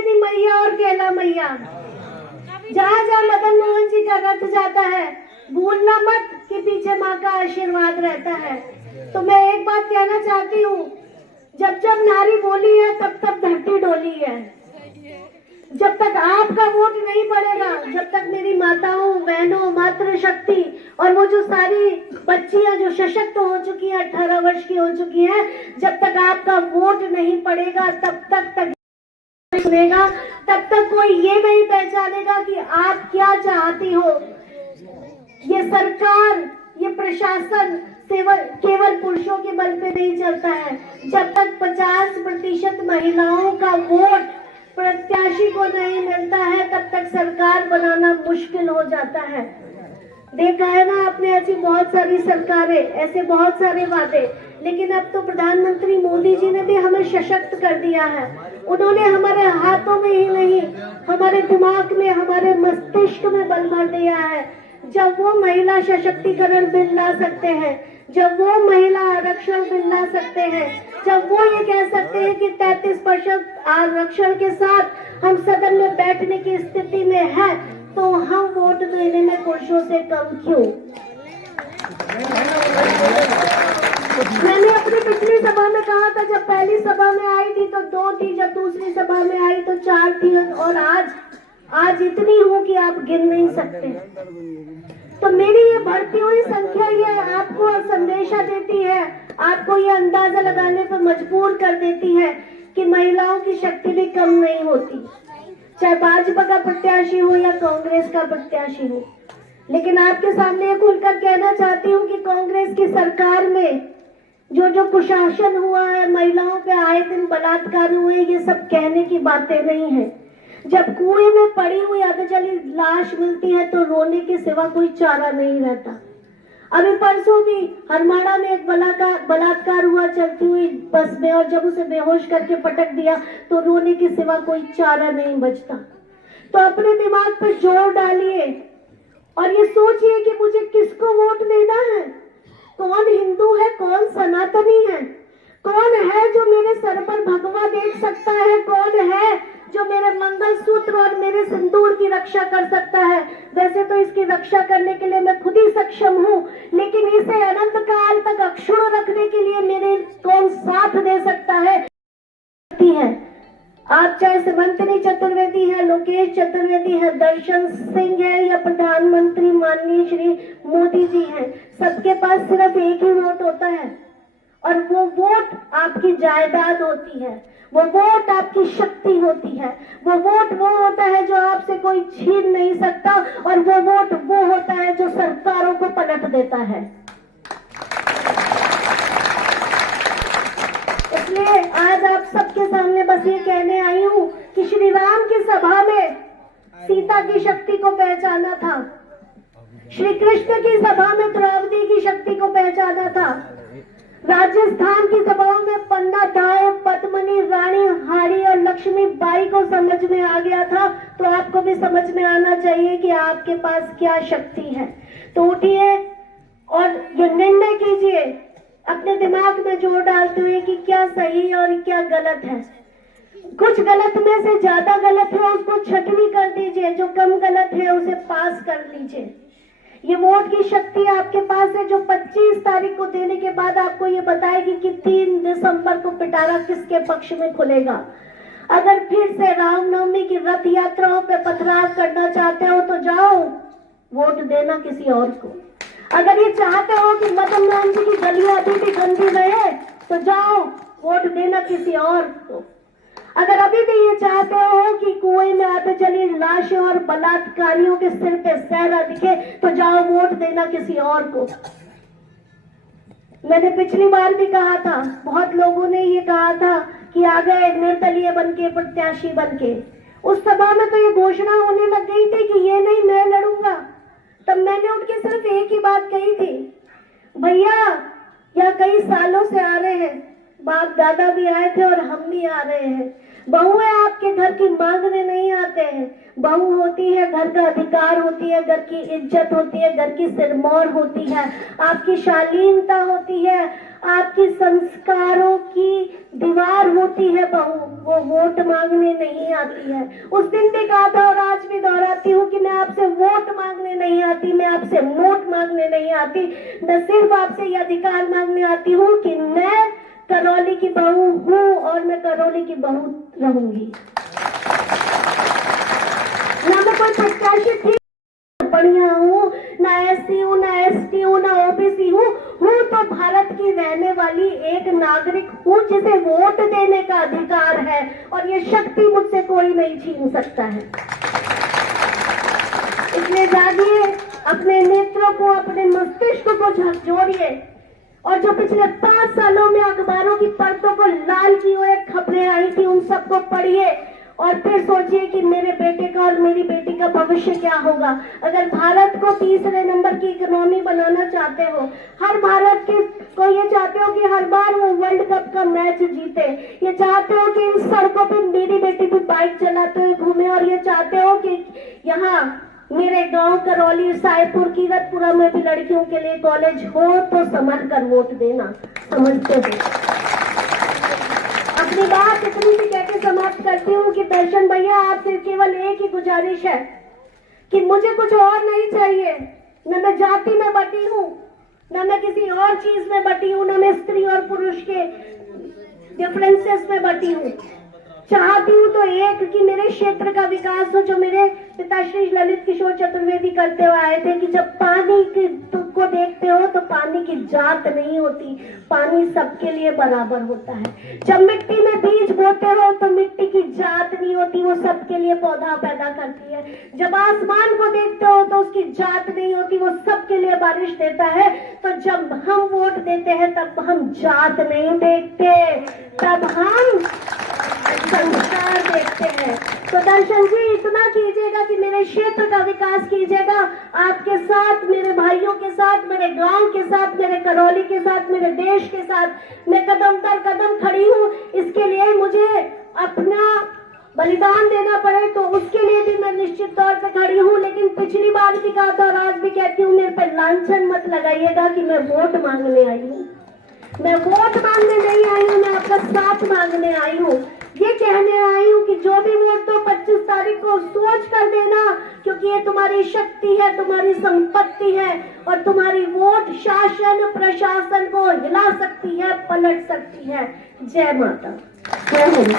अंजनी मैया और केला मैया। जहाँ जहाँ मदन मोहन जी का रथ जाता है, भूलना मत कि पीछे माँ का आशीर्वाद रहता है। तो मैं एक बात कहना चाहती हूँ, जब जब नारी बोली है तब तक धरती डोली है। जब तक आपका वोट नहीं पड़ेगा, जब तक मेरी माताओं बहनों मातृशक्ति और वो जो सारी बच्चियां जो सशक्त हो चुकी हैं, 18 वर्ष की हो चुकी हैं, जब तक आपका वोट नहीं पड़ेगा तब तक सुनेगा, तब तक कोई ये नहीं पहचानेगा कि आप क्या चाहती हो। ये सरकार, ये प्रशासन केवल पुरुषों के बल पे नहीं चलता है। जब तक 50% महिलाओं का वोट प्रत्याशी को नहीं मिलता है, तब तक सरकार बनाना मुश्किल हो जाता है। देखा है ना आपने, ऐसी बहुत सारी सरकारें, ऐसे बहुत सारे वादे, लेकिन अब तो प्रधानमंत्री मोदी जी ने भी हमें सशक्त कर दिया है। उन्होंने हमारे हाथों में ही नहीं, हमारे दिमाग में, हमारे मस्तिष्क में बल भर दिया है। जब वो महिला सशक्तिकरण बिल ला सकते हैं, जब वो महिला आरक्षण बिल ला सकते हैं, जब वो ये कह सकते हैं कि 33% आरक्षण के साथ हम सदन में बैठने की स्थिति में है, तो हम वोट देने में पुरुषों से कम क्यों? मैंने अपनी पिछली सभा में कहा था, जब पहली सभा में आई थी तो 2 थी, जब दूसरी सभा में आई तो 4 थी, और आज इतनी हूँ कि आप गिन नहीं सकते। तो मेरी ये बढ़ती हुई संख्या ये आपको संदेशा देती है, आपको ये अंदाजा लगाने पर मजबूर कर देती है कि महिलाओं की शक्ति भी कम नहीं होती, चाहे भाजपा का प्रत्याशी हो या कांग्रेस का प्रत्याशी हो। लेकिन आपके सामने खुलकर कहना चाहती हूँ कि कांग्रेस की सरकार में जो कुशासन हुआ है, महिलाओं पे आए दिन बलात्कार हुए, ये सब कहने की बातें नहीं है। जब कुएं में पड़ी हुई अधजली लाश मिलती है तो रोने के सिवा कोई चारा नहीं रहता। अभी परसों भी हरमाड़ा में एक बलात्कार हुआ चलती हुई बस में, और जब उसे बेहोश करके पटक दिया तो रोने के सिवा कोई चारा नहीं बचता। तो अपने दिमाग पर जोर डालिए और ये सोचिए कि मुझे किसको वोट देना है, कौन हिंदू है, कौन सनातनी है, कौन है जो मेरे सर पर भगवा देख सकता है, कौन है जो मेरे मंगलसूत्र और मेरे सिंदूर की रक्षा कर सकता है। वैसे तो इसकी रक्षा करने के लिए मैं खुद ही सक्षम हूँ, लेकिन इसे अनंत काल तक अक्षुण्ण रखने के लिए मेरे कौन साथ दे सकता है? आप चाहे सुमंत्री चतुर्वेदी है, लोकेश चतुर्वेदी है, दर्शन सिंह है, या प्रधानमंत्री माननीय श्री मोदी जी हैं, सबके पास सिर्फ एक ही वोट होता है, और वो वोट आपकी जायदाद होती है, वो वोट आपकी शक्ति होती है, वो वोट वो होता है जो आपसे कोई छीन नहीं सकता, और वो वोट वो होता है जो सरकारों को पलट देता है। इसलिए आज आप सबके सामने बस ये कहने आई हूँ कि श्री राम की सभा में सीता की शक्ति को पहचाना था, श्री कृष्ण की सभा में द्रौपदी की शक्ति को पहचाना था, राजस्थान की सभाओं में पन्ना दाय, पद्मनी, रानी हारी और लक्ष्मी बाई को समझ में आ गया था। तो आपको भी समझ में आना चाहिए कि आपके पास क्या शक्ति है। तो उठिए और ये निर्णय कीजिए, अपने दिमाग में जोर डालते हुए कि क्या सही और क्या गलत है। कुछ गलत में से ज्यादा गलत है उसको छटनी कर दीजिए, जो कम गलत है उसे पास कर लीजिए। ये वोट की शक्ति आपके पास है, जो 25 तारीख को देने के बाद आपको ये बताएगी कि 3 दिसंबर को पिटारा किसके पक्ष में खुलेगा। अगर फिर से रामनवमी की रथ यात्राओं पे पथराव करना चाहते हो तो जाओ वोट देना किसी और को। अगर ये चाहते हो कि मदन मोहन जी की गलियां अभी भी गंदी रहे तो जाओ वोट देना किसी और को। अगर अभी भी ये चाहते हो कि कुएं में आते चली लाशें और बलात्कारियों के सिर पे सहरा दिखे तो जाओ वोट देना किसी और को। मैंने पिछली बार भी कहा था, बहुत लोगों ने ये कहा था कि आ गए निर्दलीय बनके, प्रत्याशी बनके। उस सभा में तो ये घोषणा होने लग गई थी कि ये नहीं मैं लड़ूंगा। तब मैंने उनके सिर्फ एक ही बात कही थी, भैया यहाँ कई सालों से आ रहे हैं, बाप दादा भी आए थे और हम भी आ रहे हैं। बहुएं आपके घर की मांगने नहीं आते हैं। बहू होती है, घर का अधिकार होती है, घर की इज्जत होती है, घर की सिरमौर होती है, आपकी शालीनता होती है, आपकी संस्कारों की दीवार होती है बहू, वो वोट मांगने नहीं आती है। उस दिन भी कहा था और आज भी दोहराती हूँ कि मैं आपसे वोट मांगने नहीं आती, मैं आपसे नोट मांगने नहीं आती, मैं सिर्फ आपसे ये अधिकार मांगने आती हूँ कि मैं करौली की बहू हूँ और मैं करौली की बहू रहूंगी। ना मैं कोई प्रत्याशी थी बढ़िया हूँ, ना एससी हूँ, ना एसटी हूँ, ना ओबीसी हूँ तो भारत की रहने वाली एक नागरिक हूँ जिसे वोट देने का अधिकार है और ये शक्ति मुझसे कोई नहीं छीन सकता है। इसलिए जागिए, अपने नेत्रों को, अपने मस्तिष्क को झकझोरिए और जो पिछले 5 सालों में अखबारों की परतों को लाल की हुए खबरें आई थी उन सबको पढ़िए और फिर सोचिए कि मेरे बेटे का और मेरी बेटी का भविष्य क्या होगा। अगर भारत को तीसरे नंबर की इकोनॉमी बनाना चाहते हो, हर भारत के को ये चाहते हो कि हर बार वो वर्ल्ड कप का मैच जीते, ये चाहते हो कि इन सड़कों पे मेरी बेटी भी बाइक चलाते हुए घूमे और ये चाहते हो कि यहाँ मेरे गांव करौली, सायपुर, कीरतपुरा में भी लड़कियों के लिए कॉलेज हो, तो समझ कर वोट देना। समझते हो? अपनी बात इतनी सी कहकर समाप्त करती हूँ कि दर्शन भैया आपसे केवल एक ही गुजारिश है कि मुझे कुछ और नहीं चाहिए। न मैं जाति में बटी हूँ, न मैं किसी और चीज में बटी हूँ, न मैं स्त्री और पुरुष के डिफरेंसेस में बटी हूँ। चाहती हूँ तो एक कि मेरे क्षेत्र का विकास हो, जो मेरे पिताश्री ललित किशोर चतुर्वेदी करते हुए आए थे कि जब पानी को देखते हो तो पानी की जात नहीं होती, पानी सबके लिए बराबर होता है। जब मिट्टी में बीज बोते हो तो मिट्टी की जात नहीं होती, वो सबके लिए पौधा पैदा करती है। जब आसमान को देखते हो तो उसकी जात नहीं होती, वो सबके लिए बारिश देता है। तो जब हम वोट देते हैं तब हम जात नहीं देखते, तब हम संस्कार देखते हैं। तो दर्शन जी इतना कीजिएगा कि मेरे क्षेत्र का विकास कीजिएगा, आपके साथ, मेरे भाइयों के साथ, मेरे गांव के साथ, मेरे करौली के साथ, मेरे देश के साथ मैं कदम दर कदम खड़ी हूँ। इसके लिए मुझे अपना बलिदान देना पड़े तो उसके लिए भी मैं निश्चित तौर पे खड़ी हूँ। लेकिन पिछली बार भी कहा था और आज भी कहती हूँ, मेरे पर लांछन मत लगाइएगा कि मैं वोट मांगने आई हूँ। मैं वोट मांगने नहीं आई हूँ, मैं आपका साथ मांगने आई हूँ। ये कहने आई हूँ कि जो भी वोट दो 25 तारीख को सोच कर देना, क्योंकि ये तुम्हारी शक्ति है, तुम्हारी संपत्ति है और तुम्हारी वोट शासन प्रशासन को हिला सकती है, पलट सकती है। जय माता, जय हिंद।